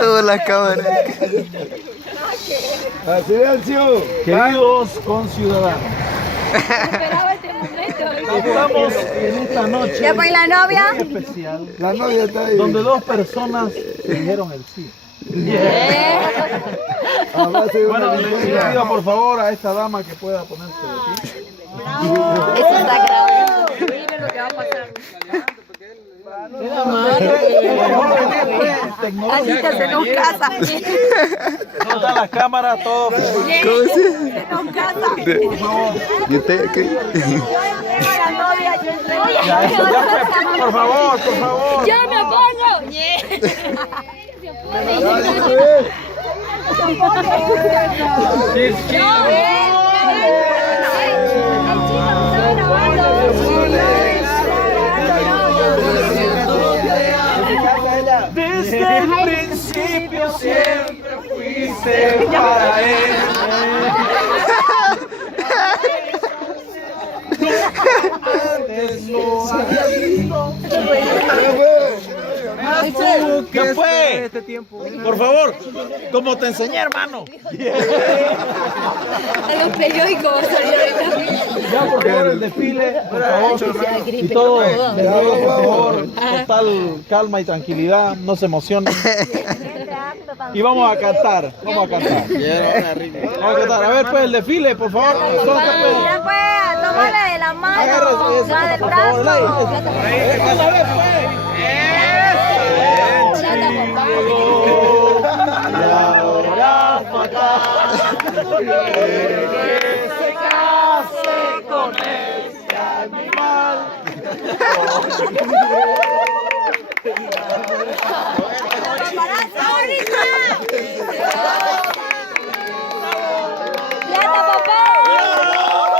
Todas las cámaras. ¡Silencio! Queridos conciudadanos, Esperaba este momento. estamos en esta noche ¿Ya fue la novia? muy especial, La novia está ahí. donde dos personas dijeron el sí. Además, hay una Bueno, le leyenda. pido por favor a esta dama que pueda ponerse de pie. Eso está grabado. Dime lo que va a pasar. Así que se nos casa. ¿Dónde está la cámara? Todo. ¿Cómo se? Se nos casa. ¿Y usted qué? La novia, yo soy. Por favor, por favor. Yo me pongo. Desde el principio siempre fuiste para él. Antes no había visto. ¿Qué fue? Por favor, como te enseñé, hermano. A los periódicos va a salir ahorita. Ya, por favor, el desfile, por favor. Y todo, les ruego, por favor, total calma y tranquilidad, no se emocionen. Y vamos a cantar, vamos a cantar. Vamos a cantar. A ver, pues, el desfile, por favor. ¿Dónde está, pues? Ya pues, tómale de la mano, Agárrese ese, la del por favor, brazo. Una vez, pues. Y ahora fatal, que se case con este animal. ¡Plata, papá!